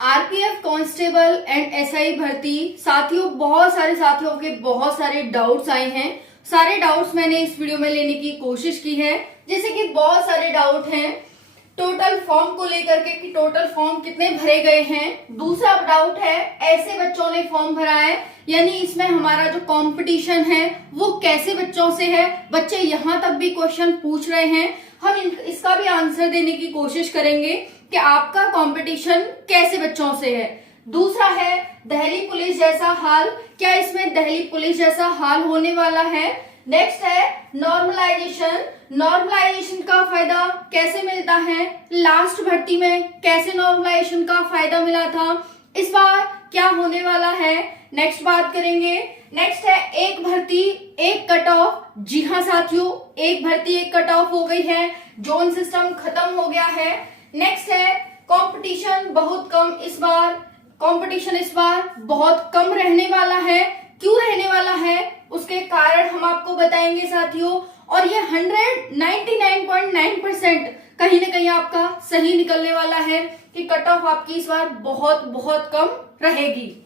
RPF constable and SI भर्ती साथियों, बहुत सारे साथियों के बहुत सारे डाउट्स आए हैं। सारे डाउट्स मैंने इस वीडियो में लेने की कोशिश की है। जैसे कि बहुत सारे डाउट हैं टोटल फॉर्म को लेकर के कि टोटल फॉर्म कितने भरे गए हैं। दूसरा डाउट है ऐसे बच्चों ने फॉर्म भरा है, यानी इसमें हमारा जो कंपटीशन है वो कैसे बच्चों से है। बच्चे यहां तक भी क्वेश्चन पूछ रहे हैं, हम इसका भी आंसर देने की कोशिश करेंगे कि आपका कंपटीशन कैसे बच्चों से है। दूसरा है दिल्ली पुलिस जैसा हाल, क्या इसमें दिल्ली पुलिस जैसा हाल होने वाला है। नेक्स्ट है नॉर्मलाइजेशन, नॉर्मलाइजेशन का फायदा कैसे मिलता है, लास्ट भर्ती में कैसे नॉर्मलाइजेशन का फायदा मिला था, इस बार क्या होने वाला है, नेक्स्ट बात करेंगे। नेक्स्ट है एक भर्ती एक कट ऑफ। जी हाँ साथियों, एक भर्ती एक कट ऑफ हो गई है, जोन सिस्टम खत्म हो गया है। नेक्स्ट है कंपटीशन बहुत कम, इस बार कंपटीशन इस बार बहुत कम रहने वाला है। क्यों रहने वाला है उसके कारण हम आपको बताएंगे साथियों। और ये 199.9% कहीं ना कहीं आपका सही निकलने वाला है कि कट ऑफ आपकी इस बार बहुत बहुत कम रहेगी।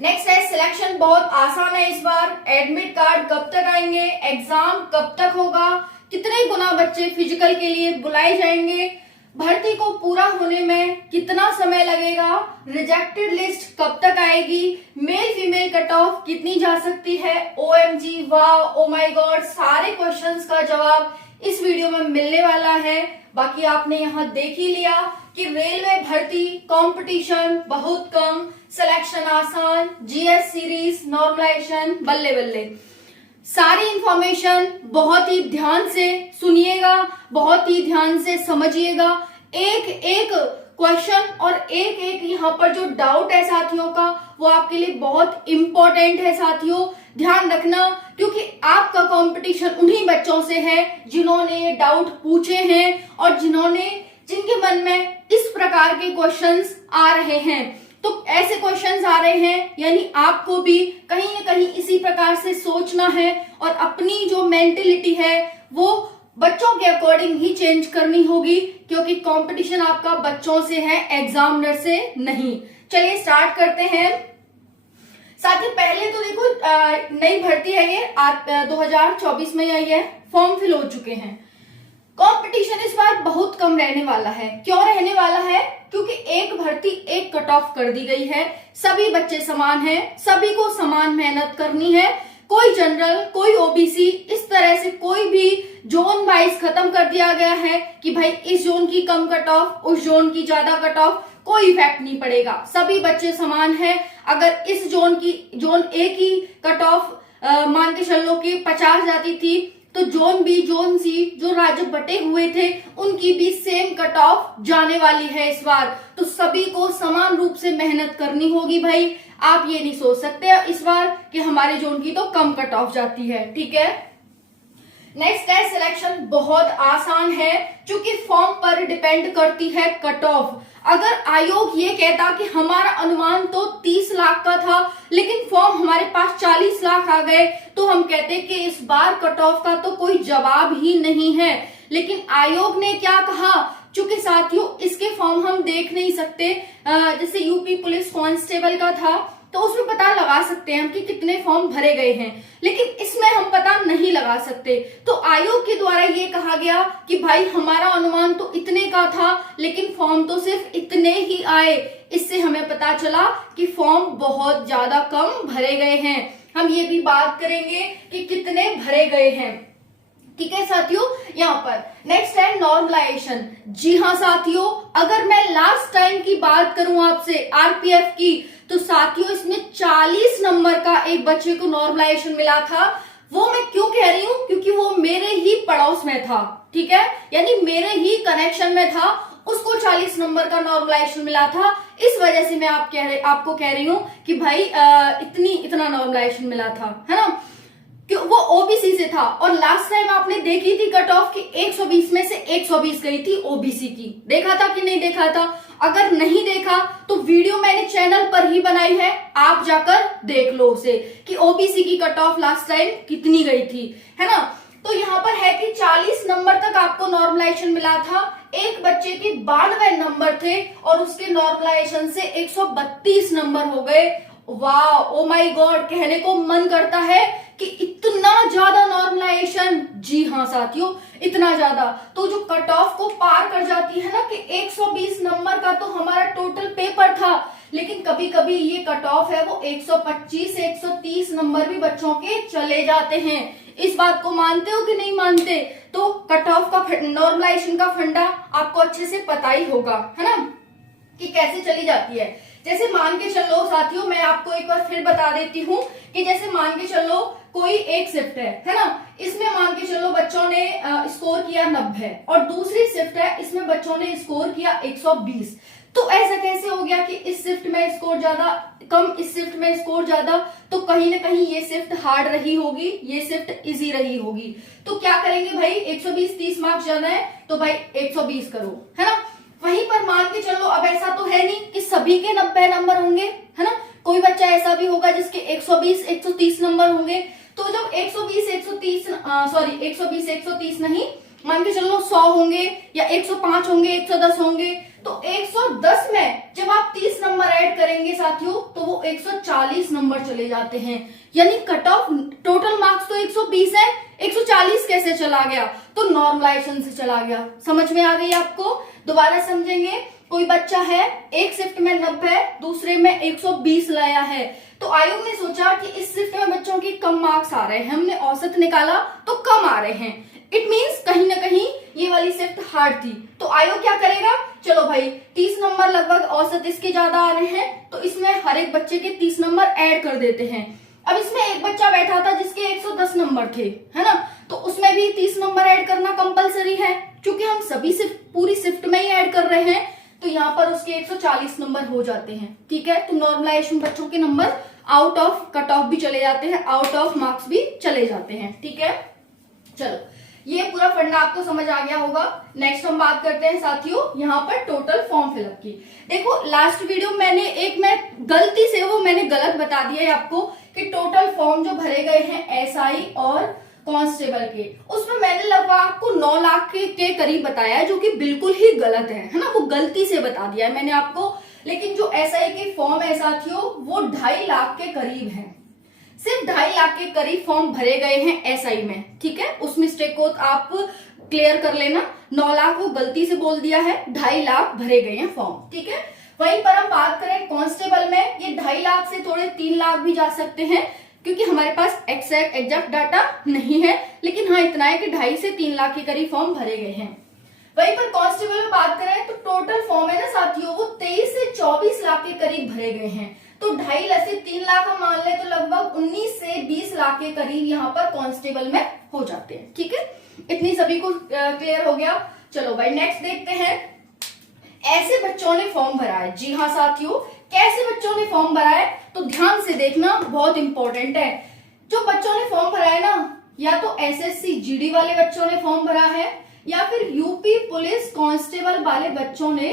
नेक्स्ट है सिलेक्शन बहुत आसान है इस बार। एडमिट कार्ड कब तक आएंगे, एग्जाम कब तक होगा, कितने गुना बच्चे फिजिकल के लिए बुलाए जाएंगे, भर्ती को पूरा होने में कितना समय लगेगा, रिजेक्टेड लिस्ट कब तक आएगी, मेल फीमेल कट ऑफ कितनी जा सकती है, ओएमजी वाह ओ माय गॉड, सारे क्वेश्चंस का जवाब इस वीडियो में मिलने वाला है। बाकी आपने यहाँ देख ही लिया कि रेलवे भर्ती कंपटीशन बहुत कम, सिलेक्शन आसान, जीएस सीरीज, नॉर्मलाइजेशन बल्ले बल्ले। सारी इंफॉर्मेशन बहुत ही ध्यान से सुनिएगा, बहुत ही ध्यान से समझिएगा। एक एक क्वेश्चन और एक एक यहाँ पर जो डाउट है साथियों का वो आपके लिए बहुत इंपॉर्टेंट है साथियों, ध्यान रखना, क्योंकि आपका कंपटीशन उन्हीं बच्चों से है जिन्होंने ये डाउट पूछे हैं और जिनके मन में इस प्रकार के क्वेश्चंस आ रहे हैं। तो ऐसे क्वेश्चंस आ रहे हैं यानी आपको भी कहीं ना कहीं इसी प्रकार से सोचना है और अपनी जो मेंटेलिटी है वो बच्चों के अकॉर्डिंग ही चेंज करनी होगी, क्योंकि कंपटीशन आपका बच्चों से है, एग्जामिनर से नहीं। चलिए स्टार्ट करते हैं साथियों। पहले तो देखो नई भर्ती है ये 2024 में आई है, फॉर्म फिल हो चुके हैं। कंपटीशन इस बार बहुत कम रहने वाला है। क्यों रहने वाला है? क्योंकि एक भर्ती एक कट ऑफ कर दी गई है, सभी बच्चे समान हैं, सभी को समान मेहनत करनी है, कोई जनरल कोई ओबीसी, इस तरह से कोई भी जोन वाइज खत्म कर दिया गया है कि भाई इस जोन की कम कट ऑफ उस जोन की ज्यादा कट ऑफ, कोई इफेक्ट नहीं पड़ेगा, सभी बच्चे समान हैं। अगर इस जोन ए की कट ऑफ मान के चलो कि 50 जाती थी तो जोन बी जोन सी जो राज्य बटे हुए थे उनकी भी सेम कट ऑफ जाने वाली है इस बार। तो सभी को समान रूप से मेहनत करनी होगी भाई, आप ये नहीं सोच सकते इस बार कि हमारे जोन की तो कम कट ऑफ जाती है, ठीक है। नेक्स्ट है सिलेक्शन बहुत आसान है, क्योंकि फॉर्म पर डिपेंड करती है कट ऑफ। अगर आयोग ये कहता कि हमारा अनुमान तो 30 लाख का था लेकिन फॉर्म हमारे पास 40 लाख आ गए, तो हम कहते कि इस बार कट ऑफ का तो कोई जवाब ही नहीं है। लेकिन आयोग ने क्या कहा, चूंकि साथियों इसके फॉर्म हम देख नहीं सकते, जैसे यूपी पुलिस कांस्टेबल का था तो उसमें पता लगा सकते हैं हम कि कितने फॉर्म भरे गए हैं, लेकिन इसमें हम पता नहीं लगा सकते। तो आयोग के द्वारा ये कहा गया कि भाई हमारा अनुमान तो इतने का था लेकिन फॉर्म तो सिर्फ इतने ही आए। इससे हमें पता चला कि फॉर्म बहुत ज्यादा कम भरे गए हैं। हम ये भी बात करेंगे कि कितने भरे गए हैं, ठीक है साथियों। यहाँ पर नेक्स्ट है नॉर्मलाइजेशन। जी हाँ साथियों, अगर मैं लास्ट टाइम की बात करूं आपसे आरपीएफ की, तो साथियों इसमें 40 नंबर का एक बच्चे को नॉर्मलाइजेशन मिला था। वो मैं क्यों कह रही हूँ, क्योंकि वो मेरे ही पड़ोस में था, ठीक है, यानी मेरे ही कनेक्शन में था, उसको 40 नंबर का नॉर्मलाइजेशन मिला था। इस वजह से मैं आपको कह रही हूँ कि भाई इतना नॉर्मलाइजेशन मिला था, है ना, कि वो ओबीसी से था। और लास्ट टाइम आपने देखी थी कट ऑफ की 120 में से 120 गई थी ओबीसी की, देखा था कि नहीं देखा था? अगर नहीं देखा तो वीडियो मैंने चैनल पर ही बनाई है, आप जाकर देख लो उसे कि ओबीसी की कट ऑफ लास्ट टाइम कितनी गई थी, है ना। तो यहाँ पर है कि 40 नंबर तक आपको नॉर्मलाइजेशन मिला था, एक बच्चे के 92 नंबर थे और उसके नॉर्मलाइजेशन से 132 नंबर हो गए। वाह, ओ माय गॉड, कहने को मन करता है कि इतना ज्यादा नॉर्मलाइजेशन। जी हाँ साथियों, इतना ज्यादा। तो जो कट ऑफ को पार कर जाती है ना कि 120 नंबर का तो हमारा टोटल पेपर था, लेकिन कभी कभी ये कट ऑफ है वो 125 से 130 नंबर भी बच्चों के चले जाते हैं। इस बात को मानते हो कि नहीं मानते? तो कट ऑफ का नॉर्मलाइजेशन का फंडा आपको अच्छे से पता ही होगा, है ना, कि कैसे चली जाती है। जैसे मान के चलो साथियों, मैं आपको एक बार फिर बता देती हूँ कि जैसे मान के चलो कोई एक शिफ्ट है ना, इसमें मान के चलो बच्चों ने स्कोर किया 90 और दूसरी शिफ्ट है इसमें बच्चों ने स्कोर किया 120। तो ऐसा कैसे हो गया कि इस शिफ्ट में स्कोर ज्यादा, कम इस शिफ्ट में स्कोर ज्यादा? तो कहीं ना कहीं ये शिफ्ट हार्ड रही होगी, ये शिफ्ट इजी रही होगी। तो क्या करेंगे भाई, 120 30 मार्क्स ज्यादा है तो भाई 120 करो, है ना। वहीं पर मान के चलो अब ऐसा तो है नहीं कि सभी के 90 नंबर होंगे, है ना, कोई बच्चा ऐसा भी होगा जिसके 120 130 नंबर होंगे। तो जब 120 130 नहीं, मान के चलो 100 होंगे या 105 होंगे, 110 होंगे, तो 110 में जब आप 30 नंबर ऐड करेंगे साथियों तो वो 140 नंबर चले जाते हैं। यानी कट ऑफ टोटल मार्क्स तो 120 है, 140 कैसे चला गया? तो नॉर्मलाइजेशन से चला गया। समझ में आ गई आपको? दोबारा समझेंगे। कोई बच्चा है एक शिफ्ट में 90, दूसरे में 120 लाया है, तो आयोग ने सोचा कि इस शिफ्ट में बच्चों के कम मार्क्स आ रहे हैं, हमने औसत निकाला तो कम आ रहे हैं। इट मीन्स कहीं ना कहीं ये वाली शिफ्ट हार्ड थी। तो आयोग क्या करेगा, चलो भाई 30 नंबर लगभग औसत इसके ज्यादा आ रहे हैं तो इसमें हर एक बच्चे के 30 नंबर ऐड कर देते हैं। अब इसमें एक बच्चा बैठा था जिसके 110 नंबर थे, है ना, तो उसमें भी 30 नंबर ऐड करना कंपलसरी है, क्योंकि हम सभी शिफ्ट पूरी शिफ्ट में ही ऐड कर रहे हैं। तो यहाँ पर उसके 140 नंबर हो जाते हैं। ठीक है, तो नॉर्मलाइजेशन बच्चों के number out of cut off भी चले जाते हैं, आउट ऑफ मार्क्स भी चले जाते हैं। ठीक है, चलो ये पूरा फंडा आपको समझ आ गया होगा। नेक्स्ट हम बात करते हैं साथियों यहाँ पर टोटल फॉर्म फिलअप की। देखो लास्ट वीडियो मैंने गलती से वो मैंने गलत बता दिया है आपको कि टोटल फॉर्म जो भरे गए हैं एसआई और कांस्टेबल के, उसमें मैंने लगभग आपको 9 लाख के करीब बताया है, जो कि बिल्कुल ही गलत है ना, वो गलती से बता दिया है मैंने आपको। लेकिन जो एसआई के फॉर्म है साथियों वो 2.5 लाख के करीब है, सिर्फ 2.5 लाख के करीब फॉर्म भरे गए हैं एसआई में। ठीक है, उस मिस्टेक को आप क्लियर कर लेना। 9 लाख वो गलती से बोल दिया है, 2.5 लाख भरे गए हैं फॉर्म। ठीक है, वहीं पर हम बात करें कांस्टेबल में, ये 2.5 लाख से थोड़े 3 लाख भी जा सकते हैं, क्योंकि हमारे पास एग्जैक्ट डाटा नहीं है, लेकिन हाँ इतना है कि 2.5 से 3 लाख के करीब फॉर्म भरे गए हैं। वहीं पर कांस्टेबल में बात करें तो टोटल फॉर्म है ना साथियों वो 23 से 24 लाख के करीब भरे गए हैं। तो 2.5 लाख से 3 लाख हम मान ले तो लगभग 19 से 20 लाख के करीब यहाँ पर कांस्टेबल में हो जाते हैं। ठीक है, इतनी सभी को क्लियर हो गया। चलो भाई नेक्स्ट देखते हैं, ऐसे बच्चों ने फॉर्म भरा है। जी हाँ साथियों, कैसे बच्चों ने फॉर्म भरा है तो ध्यान से देखना, बहुत इंपॉर्टेंट है। जो बच्चों ने फॉर्म भरा है ना, या तो एसएससी जीडी वाले बच्चों ने फॉर्म भरा है या फिर यूपी पुलिस कांस्टेबल वाले बच्चों ने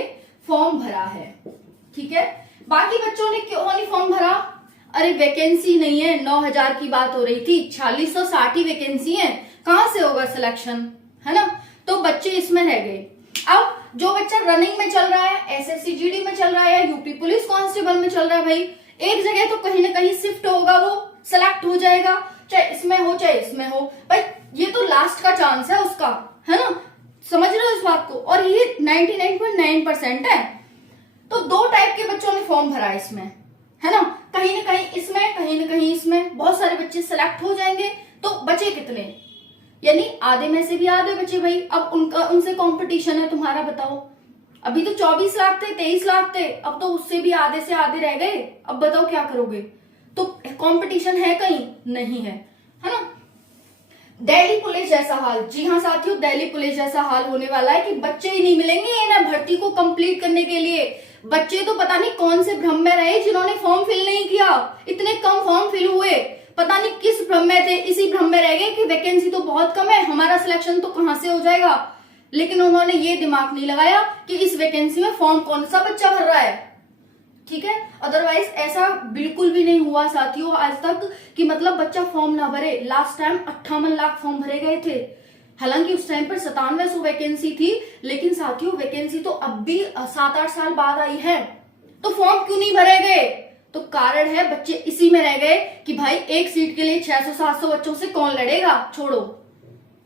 फॉर्म भरा है। ठीक है, बाकी बच्चों ने क्यों नहीं फॉर्म भरा? अरे वैकेंसी नहीं है, 9000 की बात हो रही थी, 4660 वैकेंसी है, कहां से होगा सिलेक्शन, है ना, तो बच्चे इसमें रह गए। अब जो बच्चा रनिंग में चल रहा है, एसएससी जीडी में चल रहा है या यूपी पुलिस कांस्टेबल में चल रहा है, भाई एक जगह तो कहीं ना कहीं शिफ्ट होगा, वो सेलेक्ट हो जाएगा, चाहे इसमें हो चाहे इसमें हो। भाई ये तो लास्ट का चांस है उसका, है ना, समझ रहे हो इस बात को, और ये 99.9% है। तो 2 टाइप के बच्चों ने फॉर्म भरा है इसमें, है ना, कहीं ना कहीं इसमें, कहीं ना कहीं इसमें। बहुत सारे बच्चे सेलेक्ट हो जाएंगे, तो बचे कितने? यानी आधे में से भी आधे बचे भाई। अब उनसे कंपटीशन है तुम्हारा, बताओ। अभी तो 24 लाख थे, 23 लाख थे, अब तो उससे भी आधे से आधे रह गए। अब बताओ क्या करोगे? तो कंपटीशन है कहीं? नहीं है ना। दिल्ली पुलिस जैसा हाल, जी हाँ साथियों, दिल्ली पुलिस जैसा हाल होने वाला है कि बच्चे ही नहीं मिलेंगे ये ना भर्ती को कंप्लीट करने के लिए। बच्चे तो पता नहीं कौन से भ्रम में रहे जिन्होंने फॉर्म फिल नहीं किया, इतने कम फॉर्म फिल हुए, पता नहीं किस भ्रम में थे, इसी भ्रम में रह गए कि वैकेंसी तो बहुत कम है, हमारा सिलेक्शन तो कहां से हो जाएगा। लेकिन उन्होंने ये दिमाग नहीं लगाया कि इस वैकेंसी में फॉर्म कौन सा बच्चा भर रहा है। ठीक है। अदरवाइज ऐसा बिल्कुल भी नहीं हुआ साथियों आज तक कि मतलब बच्चा फॉर्म ना भरे। लास्ट टाइम 58 लाख फॉर्म भरे गए थे, हालांकि उस टाइम पर 9700 वैकेंसी थी, लेकिन साथियों वैकेंसी तो अब भी 7-8 साल बाद आई है, तो फॉर्म क्यों नहीं भरे गए? तो कारण है बच्चे इसी में रह गए कि भाई एक सीट के लिए 600-700 बच्चों से कौन लड़ेगा, छोड़ो।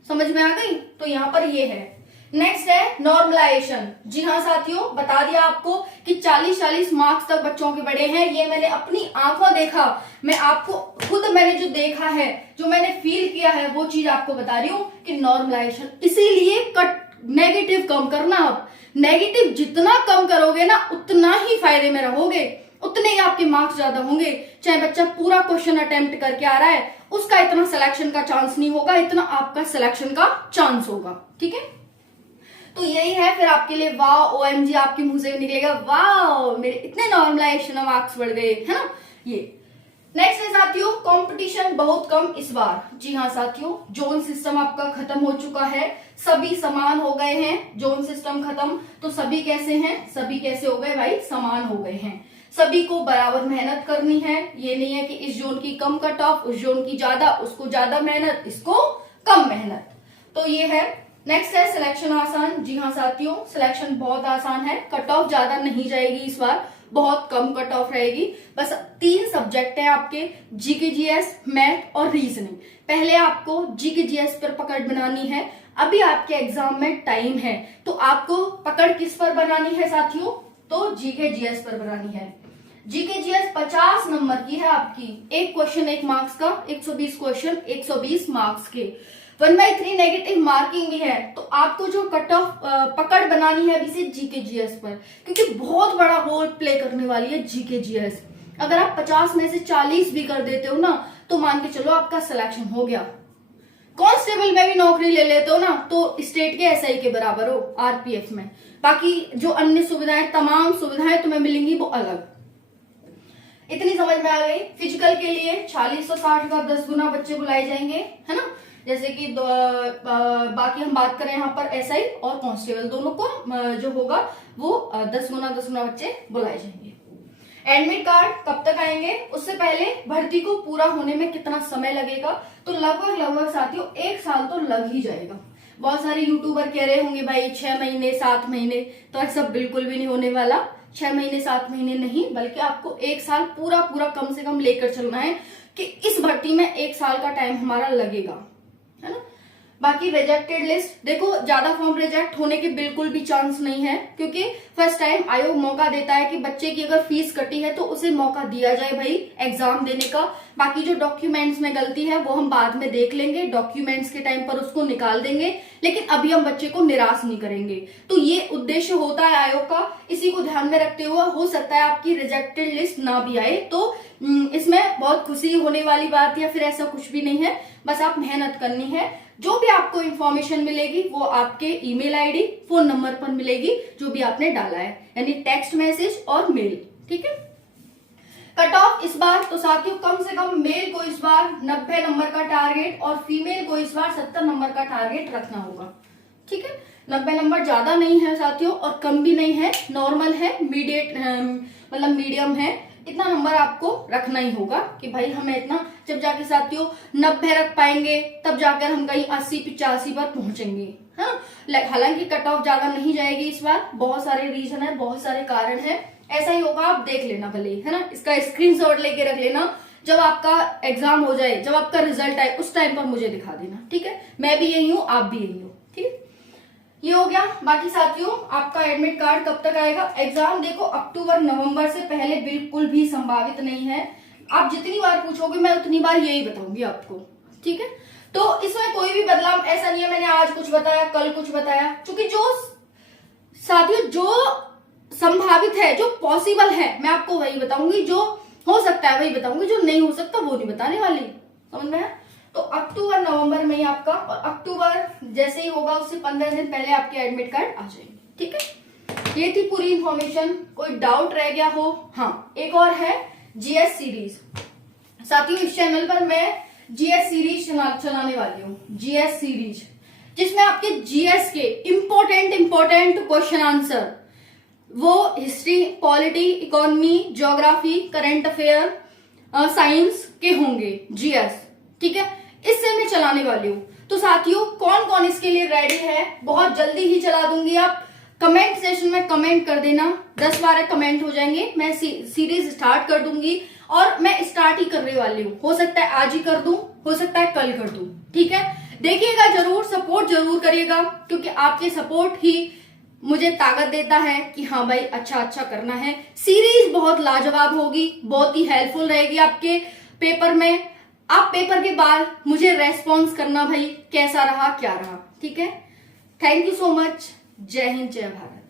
समझ में आ गई? तो यहाँ पर ये है। नेक्स्ट है नॉर्मलाइजेशन। जी हाँ साथियों, बता दिया आपको कि 40-40 मार्क्स तक बच्चों के बढ़े हैं। ये मैंने अपनी आंखों देखा, मैं आपको खुद मैंने जो देखा है, जो मैंने फील किया है, वो चीज आपको बता रही हूँ कि नॉर्मलाइजेशन। इसीलिए नेगेटिव कम करना। अब नेगेटिव जितना कम करोगे ना, उतना ही फायदे में रहोगे, उतने ही आपके मार्क्स ज्यादा होंगे। चाहे बच्चा पूरा क्वेश्चन अटेम्प्ट करके आ रहा है, उसका इतना सिलेक्शन का चांस नहीं होगा, इतना आपका सिलेक्शन का चांस होगा। ठीक है, तो यही है फिर आपके लिए। वाह, OMG आपके मुंह से निकलेगा, वाह मेरे इतने नॉर्मलाइजेशन मार्क्स बढ़ गए, है ना। ये नेक्स्ट है साथियों, कंपटीशन बहुत कम इस बार। जी हाँ साथियों, जोन सिस्टम आपका खत्म हो चुका है, सभी समान हो गए हैं। जोन सिस्टम खत्म तो सभी कैसे हैं, सभी कैसे हो गए भाई, समान हो गए हैं। सभी को बराबर मेहनत करनी है। ये नहीं है कि इस जोन की कम कट ऑफ, उस जोन की ज्यादा, उसको ज्यादा मेहनत, इसको कम मेहनत। तो ये है। नेक्स्ट है सिलेक्शन आसान। जी हाँ साथियों, सिलेक्शन बहुत आसान है, कट ऑफ ज्यादा नहीं जाएगी इस बार, बहुत कम कट ऑफ रहेगी। बस 3 सब्जेक्ट है आपके, जीके जीएस, मैथ और रीजनिंग। पहले आपको जीके जीएस पर पकड़ बनानी है। अभी आपके एग्जाम में टाइम है, तो आपको पकड़ किस पर बनानी है साथियों, तो जीके जीएस पर बनानी है। जीके जीएस 50 नंबर की है आपकी, एक क्वेश्चन 1 मार्क्स का, 120 क्वेश्चन 120 मार्क्स के। 1/3 नेगेटिव मार्किंग भी है, तो आपको जो कट ऑफ पकड़ बनानी है अभी से जीके जीएस पर, क्योंकि बहुत बड़ा रोल प्ले करने वाली है जीके जीएस। अगर आप 50 में से 40 भी कर देते हो ना, तो मान के चलो आपका सिलेक्शन हो गया। कांस्टेबल में भी नौकरी ले लेते हो ना, तो स्टेट के एसआई के बराबर हो आरपीएफ में। बाकी जो अन्य सुविधाएं, तमाम सुविधाएं तुम्हें मिलेंगी वो अलग। इतनी समझ में आ गई। फिजिकल के लिए 40-60 का 10 गुना बच्चे बुलाए जाएंगे, है ना। जैसे कि बाकी हम बात करें यहाँ पर एसआई और कांस्टेबल, दोनों को जो होगा वो 10 गुना बच्चे बुलाए जाएंगे। एडमिट कार्ड कब तक आएंगे, उससे पहले भर्ती को पूरा होने में कितना समय लगेगा, तो लगभग साथियों 1 साल तो लग ही जाएगा। बहुत सारे यूट्यूबर कह रहे होंगे भाई 6 महीने 7 महीने, तो ऐसा बिल्कुल भी नहीं होने वाला। 6 महीने 7 महीने नहीं, बल्कि आपको 1 साल पूरा कम से कम लेकर चलना है कि इस भर्ती में 1 साल का टाइम हमारा लगेगा, है ना। बाकी रिजेक्टेड लिस्ट, देखो ज्यादा फॉर्म रिजेक्ट होने के बिल्कुल भी चांस नहीं है, क्योंकि फर्स्ट टाइम आयोग मौका देता है कि बच्चे की अगर फीस कटी है तो उसे मौका दिया जाए भाई एग्जाम देने का। बाकी जो डॉक्यूमेंट्स में गलती है वो हम बाद में देख लेंगे, डॉक्यूमेंट्स के टाइम पर उसको निकाल देंगे, लेकिन अभी हम बच्चे को निराश नहीं करेंगे। तो ये उद्देश्य होता है आयोग का। इसी को ध्यान में रखते हुए हो सकता है आपकी रिजेक्टेड लिस्ट ना भी आए, तो इसमें बहुत खुशी होने वाली बात या फिर ऐसा कुछ भी नहीं है। बस आप मेहनत करनी है। जो भी आपको इंफॉर्मेशन मिलेगी वो आपके ईमेल आईडी, फोन नंबर पर मिलेगी, जो भी आपने डाला है, यानी टेक्स्ट मैसेज और मेल। ठीक है। कट ऑफ इस बार तो साथियों कम से कम मेल को इस बार 90 नंबर का टारगेट और फीमेल को इस बार 70 नंबर का टारगेट रखना होगा। ठीक है, 90 नंबर ज्यादा नहीं है साथियों और कम भी नहीं है, नॉर्मल है, मतलब मीडियम है। इतना नंबर आपको रखना ही होगा कि भाई हमें इतना, जब जाके साथियों 90 रख पाएंगे तब जाकर हम कहीं 80-85 पर पहुंचेंगे। हाँ, हालांकि कट ऑफ ज्यादा नहीं जाएगी इस बार, बहुत सारे रीजन है, बहुत सारे कारण है। ऐसा ही होगा, आप देख लेना भले, है ना। इसका स्क्रीनशॉट लेके रख लेना, जब आपका एग्जाम हो जाए, जब आपका रिजल्ट आए उस टाइम पर मुझे दिखा देना। ठीक है, मैं भी यही हूँ, आप भी यही हो। ठीक है, ये हो गया। बाकी साथियों आपका एडमिट कार्ड कब तक आएगा, एग्जाम देखो अक्टूबर नवंबर से पहले बिल्कुल भी संभावित नहीं है। आप जितनी बार पूछोगे मैं उतनी बार यही बताऊंगी आपको। ठीक है, तो इसमें कोई भी बदलाव ऐसा नहीं है मैंने आज कुछ बताया कल कुछ बताया, क्योंकि जो साथियों जो संभावित है, जो पॉसिबल है, मैं आपको वही बताऊंगी, जो हो सकता है वही बताऊंगी, जो नहीं हो सकता वो नहीं बताने वाली। समझ में है। तो अक्टूबर नवंबर में ही आपका, और अक्टूबर जैसे ही होगा उससे 15 दिन पहले आपके एडमिट कार्ड आ जाएंगे। ठीक है, ये थी पूरी इंफॉर्मेशन। कोई डाउट रह गया हो? हाँ, एक और है जीएस सीरीज। साथियों इस चैनल पर मैं जीएस सीरीज चलाने वाली हूँ, जीएस सीरीज, जिसमें आपके जीएस के इंपॉर्टेंट क्वेश्चन आंसर वो history, polity, economy, geography, current affair, science के होंगे, जीएस, ठीक है। इससे मैं चलाने वाली हूँ। तो साथियों, कौन कौन इसके लिए रेडी है, बहुत जल्दी ही चला दूंगी। आप कमेंट सेशन में कमेंट कर देना, 10-12 कमेंट हो जाएंगे, मैं सीरीज स्टार्ट कर दूंगी। और मैं स्टार्ट ही करने वाली हूँ, हो सकता है आज ही कर दूं, हो सकता है कल कर दूं, ठीक है। देखिएगा जरूर, सपोर्ट जरूर करिएगा, क्योंकि आपके सपोर्ट ही मुझे ताकत देता है कि हाँ भाई अच्छा करना है। सीरीज बहुत लाजवाब होगी, बहुत ही हेल्पफुल रहेगी आपके पेपर में। आप पेपर के बाद मुझे रेस्पॉन्स करना भाई, कैसा रहा, क्या रहा, ठीक है। Thank you so much. जय हिंद, जय भारत।